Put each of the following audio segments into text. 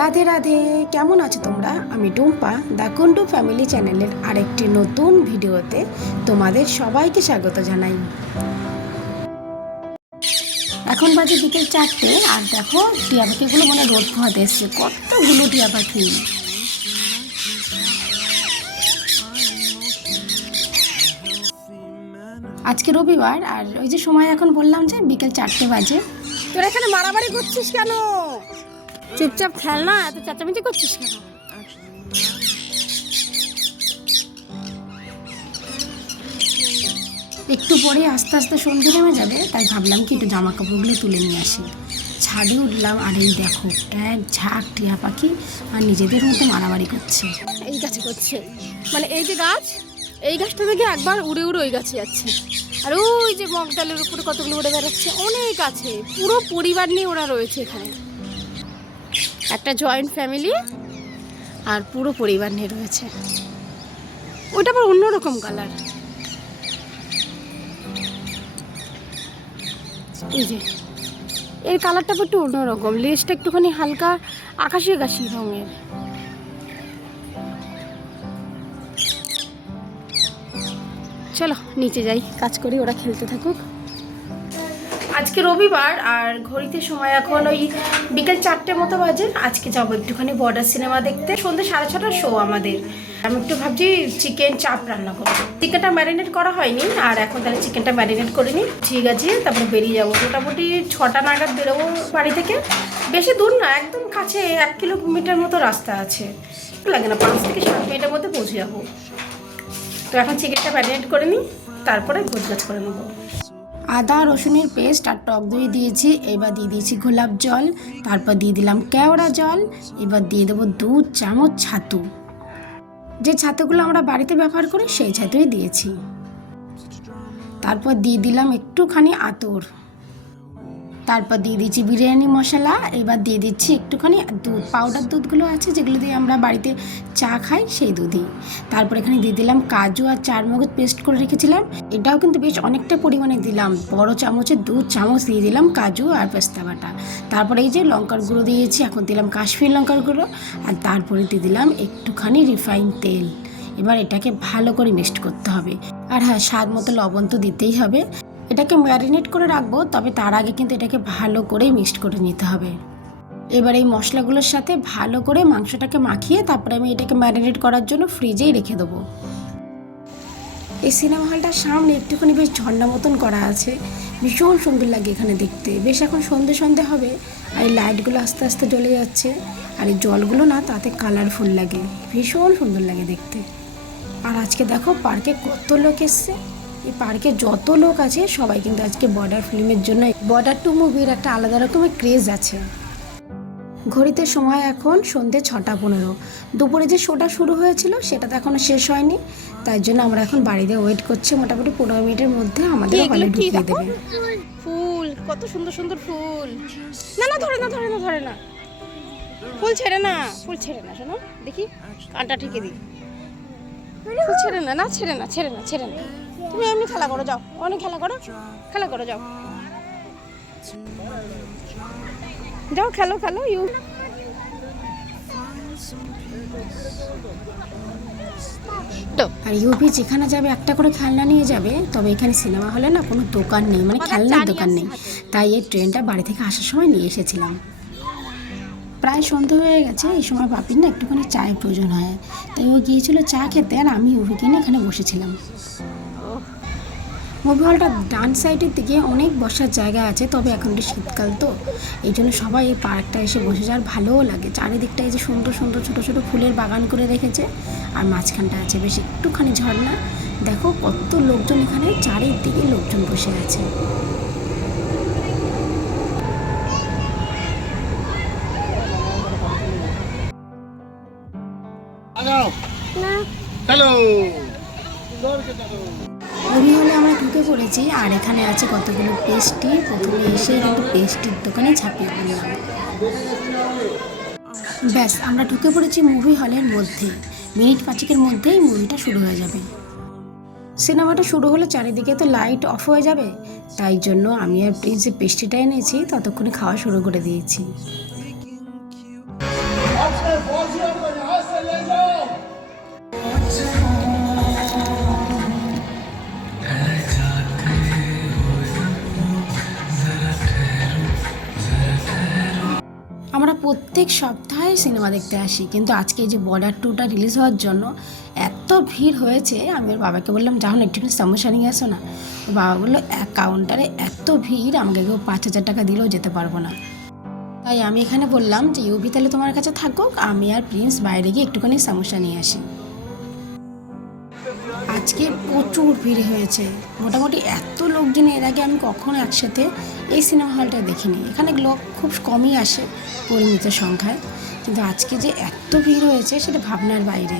রাধে রাধে, কেমন আছো তোমরা? আমি টুম্পা, দ্য কুন্টু ফ্যামিলি চ্যানেলের আরেকটি নতুন ভিডিওতে তোমাদের সবাইকে স্বাগত জানাই। এখন বাজে বিকেল চারটে, আর দেখো, টিয়া পাখিগুলো মানে রোদ খাওয়াতে এসছে, কতগুলো টিয়া পাখি। আজকে রবিবার, আর ওই যে সময় এখন বললাম যে বিকেল চারটে বাজে। তোরা এখানে মারামারি করছিস কেন? চুপচাপ খেল না এত চেঁচামেচি করছিস কেন? একটু পরে আস্তে আস্তে সন্ধে নেমে যাবে তাই ভাবলাম কি একটু জামা কাপড়গুলো তুলে নিয়ে আসি। ছাদে উঠলাম আর এই দেখো এক ঝাঁক টিয়া পাখি আর নিজেদের মতো মারামারি করছে। এই গাছে করছে। মানে এই যে গাছ এই গাছটা থেকে একবার উড়ে উড়ে ওই গাছে যাচ্ছে। আর ওই যে মগডালের উপরে কতগুলো উড়ে বেড়াচ্ছে অনেক আছে পুরো পরিবার নিয়ে ওরা রয়েছে এখানে। একটা জয়েন্ট ফ্যামিলি আর পুরো পরিবার নিয়ে রয়েছে। ওইটা আবার অন্যরকম কালার এই যে, এর কালারটা একটু অন্যরকম লেজটা একটুখানি হালকা আকাশি আকাশি রঙের। চলো, নিচে যাই। কাজ করি, ওরা খেলতে থাকুক। আজকে রবিবার আর ঘড়িতে সময় এখন ওই বিকেল চারটে মতো বাজে। আজকে যাব একটুখানি বর্ডার সিনেমা দেখতে। সন্ধ্যে সাড়ে ছটার শো আমাদের। আমি একটু ভাবছি চিকেন চাপ রান্না করব। চিকেনটা ম্যারিনেট করা হয়নি আর এখন তাহলে চিকেনটা ম্যারিনেট করে নিই। ঠিক আছে, তারপরে বেরিয়ে যাব। মোটামুটি ছটা নাগাদ বেরোবো বাড়ি থেকে। বেশি দূর না, একদম কাছে এক কিলোমিটার মতো রাস্তা আছে। লাগে না, পাঁচ থেকে সাত মিনিটের মধ্যে পৌঁছে যাব। তো এখন চিকেনটা ম্যারিনেট করে নিই, তারপরে গোছগাছ করে নেব। আদা, রসুনের পেস্ট আর টক দই দিয়েছি। এবার দিয়ে দিয়েছি গোলাপ জল, তারপর দিয়ে দিলাম কেওড়া জল। এবার দিয়ে দেবো দু চামচ ছাতু। যে ছাতুগুলো আমরা বাড়িতে ব্যবহার করি, সেই ছাতুই দিয়েছি। তারপর দিয়ে দিলাম একটুখানি আতর। তারপর দিয়ে দিচ্ছি বিরিয়ানি মশলা, এবার দিয়ে দিচ্ছি একটুখানি দুধ পাউডার দুধগুলো আছে যেগুলো দিয়ে আমরা বাড়িতে চা খাই, সেই দুধই। তারপর এখানে দিয়ে দিলাম কাজু আর চার মগজ পেস্ট করে রেখেছিলাম। এটাও কিন্তু বেশ অনেকটা পরিমাণে দিলাম। বড় চামচে দু চামচ দিয়ে দিলাম কাজু আর পেস্তা বাটা। তারপরে এই যে লঙ্কার গুঁড়ো দিয়েছি, এখন দিলাম কাশ্মীর লঙ্কার গুঁড়ো আর তারপরে দিয়ে দিলাম একটুখানি রিফাইন তেল। এবার এটাকে ভালো করে মিক্সড করতে হবে। আর হ্যাঁ স্বাদ মতো লবণ তো দিতেই হবে। এটাকে ম্যারিনেট করে রাখব, তবে তার আগে কিন্তু এটাকে ভালো করে মিক্সড করে নিতে হবে। এবার এই মশলাগুলোর সাথে ভালো করে মাংসটাকে মাখিয়ে তারপরে আমি এটাকে ম্যারিনেট করার জন্য ফ্রিজেই রেখে দেবো। এই সিনেমা হলটার সামনে একটুখানি বেশ ঝর্ণা মতন করা আছে। ভীষণ সুন্দর লাগে এখানে দেখতে। বেশ এখন সন্ধে সন্ধে হবে, আর এই লাইটগুলো আস্তে আস্তে জ্বলে যাচ্ছে, আর এই জলগুলো না তাতে কালারফুল লাগে। ভীষণ সুন্দর লাগে দেখতে। আর আজকে দেখো পার্কে কত লোক এসছে। এই পার্কে যত লোক আছে সবাই কিন্তু আজকে বর্ডার ফিল্মের জন্য বর্ডার টু মুভির একটা আলাদা রকমের ক্রেজ আছে। ঘড়িতে সময় এখন সন্ধে ছটা পনেরো। দুপুরে যে শোটা শুরু হয়েছিল সেটা তো এখনও শেষ হয়নি। তাই জন্য আমরা এখন বাড়িতে ওয়েট করছি। মোটামুটি পনেরো মিনিটের মধ্যে আমাদের হলে ঢুকিয়ে দেবে। ফুল কত সুন্দর সুন্দর ফুল। না না ধরে না ধরে না ধরে না। ফুল ছেড়ে না ফুল ছেড়ে না শোনো দেখি। কানটা ঠিকে দিই। ফুল ছেড়ে না না ছেড়ে না ছেড়ে না ছেড়ে না। তুমি এমনি খেলা করো যাও। অনেক খেলা করো খেলা করো যাও। যাও খেলো খেলো ইউ। তো আর ইউপি যেখানে যাবে একটা করে খেলনা নিয়ে যাবে তবে এখানে সিনেমা হলে না কোনো দোকান নেই মানে খেলনার দোকান নেই। তাই এই ট্রেনটা বাড়ি থেকে আসার সময় নিয়ে এসেছিলাম। প্রায় সন্ধে হয়ে গেছে, এই সময় বাপির না একটুখানি চায়ের প্রয়োজন হয়। তাই ও গিয়েছিল চা খেতে আর আমি ইউভিকে নিয়ে এখানে বসেছিলাম। মুভি হলটা ডান সাইডের দিকে অনেক বসার জায়গা আছে, তবে এখন তো শীতকাল তো। এই জন্য সবাই এই পার্কটা এসে বসে যাওয়ার ভালোও লাগে। চারিদিকটা এই যে সুন্দর সুন্দর, ছোটো ছোটো ফুলের বাগান করে রেখেছে আর মাঝখানটা আছে বেশ একটুখানি ঝর্ণা। দেখো কত লোকজন এখানে, চারিদিকে লোকজন বসে আছে। হ্যালো মুভি হলে আমরা ঢুকে পড়েছি আর এখানে আছে কতগুলো পেস্টি? প্রথমে এসে কিন্তু পেস্টির দোকানে ঝাঁপিয়ে পড়লাম। ব্যাস, আমরা ঢুকে পড়েছি মুভি হলের মধ্যে। মিনিট পাঁচেকের মধ্যেই মুভিটা শুরু হয়ে যাবে। সিনেমাটা শুরু হলে চারিদিকে তো লাইট অফ হয়ে যাবে। তাই জন্য আমি আর প্রিন্স যে পেস্ট্রিটা এনেছি, ততক্ষণে খাওয়া শুরু করে দিয়েছি। প্রত্যেক সপ্তাহে সিনেমা দেখতে আসি। কিন্তু আজকে যে বর্ডার টুটা রিলিজ হওয়ার জন্য এত ভিড় হয়েছে, আমি ওর বাবাকে বললাম যখন একটুখানি সমস্যা নিয়ে আসো না। বাবা বলল, এক কাউন্টারে এত ভিড়, আমাকে কেউ পাঁচ হাজার টাকা দিলেও যেতে পারব না। তাই আমি এখানে বললাম যে ইউবি তাহলে তোমার কাছে থাকুক, আমি আর প্রিন্স বাইরে গিয়ে একটুখানি সমস্যা নিয়ে আসি। আজকে প্রচুর ভিড় হয়েছে। মোটামুটি এত লোকজন এর আগে আমি কখনো একসাথে এই সিনেমা হলটা দেখিনি। এখানে লোক খুব কমই আসে পরিমিত সংখ্যায়। কিন্তু আজকে যে এত ভিড় হয়েছে সেটা ভাবনার বাইরে।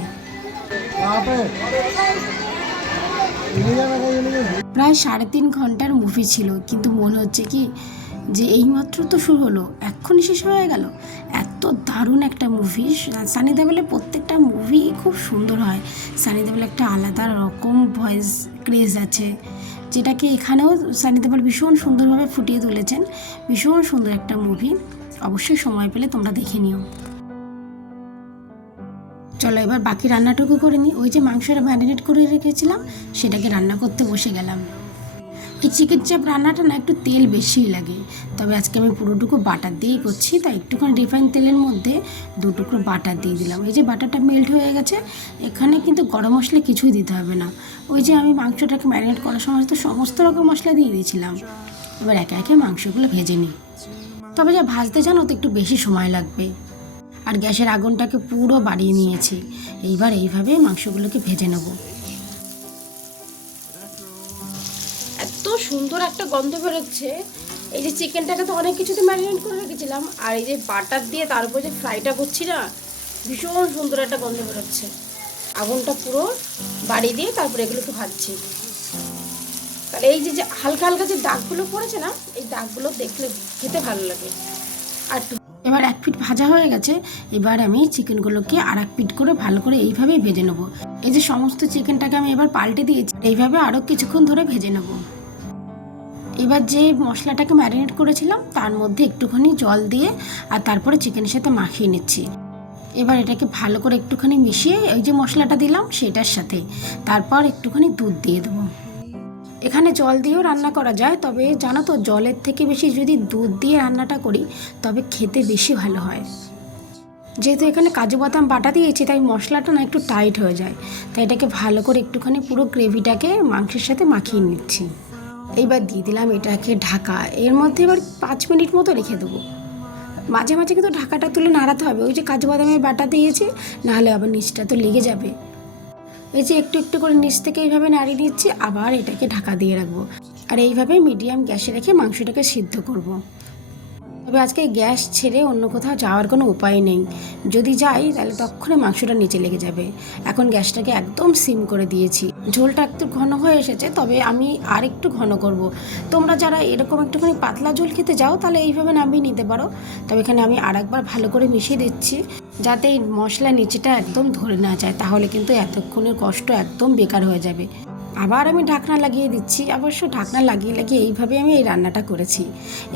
প্রায় সাড়ে তিন ঘণ্টার মুভি ছিল। কিন্তু মনে হচ্ছে কি যে এইমাত্র তো শুরু হলো, এক্ষুনি শেষ হয়ে গেল। এত দারুণ একটা মুভি সানি দেওয়ালের প্রত্যেকটা মুভি খুব সুন্দর হয়। সানি দেওয়াল একটা আলাদা রকম ভয়েস ক্রেজ আছে, যেটাকে এখানেও সানি দেওয়াল ভীষণ সুন্দরভাবে ফুটিয়ে তুলেছেন। ভীষণ সুন্দর একটা মুভি অবশ্যই সময় পেলে তোমরা দেখে নিও। চলো এবার বাকি রান্নাটুকু করে নিই। ওই যে মাংসটা ম্যারিনেট করে রেখেছিলাম, সেটাকে রান্না করতে বসে গেলাম। চিকেন চাপ রান্নাটা না একটু তেল বেশিই লাগে। তবে আজকে আমি পুরোটুকু বাটার দিয়েই করছি, তাই একটুখানি রিফাইন তেলের মধ্যে দু টুকরো বাটার দিয়ে দিলাম। এই যে বাটারটা মেল্ট হয়ে গেছে, এখানে কিন্তু গরম মশলা কিছুই দিতে হবে না। ওই যে আমি মাংসটাকে ম্যারিনেট করার সময় তো সমস্ত রকম মশলা দিয়ে দিয়েছিলাম। এবার একে একে মাংসগুলো ভেজে নিই। তবে যা ভাজতে জানো তো একটু বেশি সময় লাগবে। আর গ্যাসের আগুনটাকে পুরো বাড়িয়ে নিয়েছি। এইবার এইভাবে মাংসগুলোকে ভেজে নেব। সুন্দর একটা গন্ধ বেরোচ্ছে। এই যে চিকেনটাকে তো অনেক কিছুতে ম্যারিনেট করে রেখেছিলাম। আর এই যে বাটার দিয়ে তার উপর যে ফ্রাইটা করছি না, ভীষণ সুন্দর একটা গন্ধ বেরোচ্ছে। আগুনটা পুরো বাড়ি দিয়ে তারপরে এগুলোকে ভাজছি। তাহলে এই যে যে হালকা হালকা যে দাগগুলো পড়েছে না, এই দাগগুলো দেখলে খেতে ভালো লাগে। আর এবার এক পিঠ ভাজা হয়ে গেছে, এবার আমি চিকেনগুলোকে আর এক পিঠ করে ভালো করে এইভাবেই ভেজে নেব। এই যে সমস্ত চিকেনটাকে আমি এবার পাল্টে দিয়েছি, এইভাবে আরও কিছুক্ষণ ধরে ভেজে নেব। এবার যে মশলাটাকে ম্যারিনেট করেছিলাম, তার মধ্যে একটুখানি জল দিয়ে আর তারপরে চিকেনের সাথে মাখিয়ে নিচ্ছি। এবার এটাকে ভালো করে একটুখানি মিশিয়ে ওই যে মশলাটা দিলাম, সেটার সাথে তারপর একটুখানি দুধ দিয়ে দেবো। এখানে জল দিয়েও রান্না করা যায়, তবে জানো তো, জলের থেকে বেশি যদি দুধ দিয়ে রান্নাটা করি, তবে খেতে বেশি ভালো হয়। যেহেতু এখানে কাজু বাদাম বাটা দিয়েছি, তাই মশলাটা না একটু টাইট হয়ে যায়। তাই এটাকে ভালো করে একটুখানি পুরো গ্রেভিটাকে মাংসের সাথে মাখিয়ে নিচ্ছি। এইবার দিয়ে দিলাম এটাকে ঢাকা। এর মধ্যে এবার পাঁচ মিনিট মতো রেখে দেবো। মাঝে মাঝে কিন্তু ঢাকাটা তুলে নাড়াতে হবে। ওই যে কাজু বাদামের বাটা দিয়েছে, নাহলে আবার নিচটা তো লেগে যাবে। এই যে একটু একটু করে নিচ থেকে এইভাবে নাড়িয়ে নিচ্ছি, আবার এটাকে ঢাকা দিয়ে রাখব। আর এইভাবে মিডিয়াম গ্যাসে রেখে মাংসটাকে সিদ্ধ করব। তবে আজকে গ্যাস ছেড়ে অন্য কোথাও যাওয়ার কোনো উপায় নেই। যদি যাই, তাহলে তখনই মাংসটা নিচে লেগে যাবে। এখন গ্যাসটাকে একদম সিম করে দিয়েছি। ঝোলটা একটু ঘন হয়ে এসেছে, তবে আমি আর একটু ঘন করব। তোমরা যারা এরকম একটুখানি পাতলা ঝোল খেতে যাও, তাহলে এইভাবে নামিয়ে নিতে পারো। তবে এখানে আমি আর একবার ভালো করে মিশিয়ে দিচ্ছি, যাতে এই মশলা নিচেটা একদম ধরে না যায়। তাহলে কিন্তু এতক্ষণের কষ্ট একদম বেকার হয়ে যাবে। আবার আমি ঢাকনা লাগিয়ে দিচ্ছি, অবশ্য ঢাকনা লাগিয়ে লাগিয়ে এইভাবে আমি এই রান্নাটা করেছি।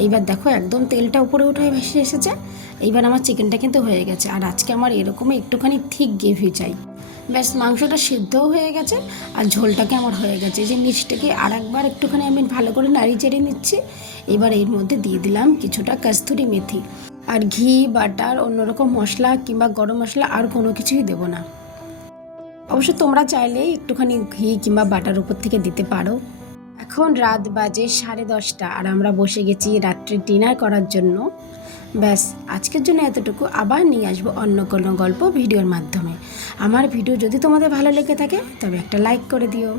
এইবার দেখো একদম তেলটা উপরে উঠে ভেসে এসেছে, এইবার আমার চিকেনটা কিন্তু হয়ে গেছে। আর আজকে আমার এরকমই একটুখানি থিক গ্রেভি চাই। ব্যাস, মাংসটা সিদ্ধও হয়ে গেছে আর ঝোলটাকে আমার হয়ে গেছে। যে নিচটাকে আর একবার একটুখানি আমি ভালো করে নাড়ি চেড়ে নিচ্ছি। এবার এর মধ্যে দিয়ে দিলাম কিছুটা কাস্তুরি মেথি। আর ঘি, বাটার, অন্যরকম মশলা কিংবা গরম মশলা আর কোনো কিছুই দেবো না। অবশ্য তোমরা চাইলে একটুখানি ঘি কিংবা বাটার উপর থেকে দিতে পারো। এখন রাত বাজে সাড়ে দশটা আর আমরা বসে গেছি রাত্রি ডিনার করার জন্য। ব্যাস, আজকের জন্য এতটুকু। আবার নিয়ে আসব অন্য কোনো গল্প ভিডিওর মাধ্যমে। আমার ভিডিও যদি তোমাদের ভালো লেগে থাকে, তবে একটা লাইক করে দিও।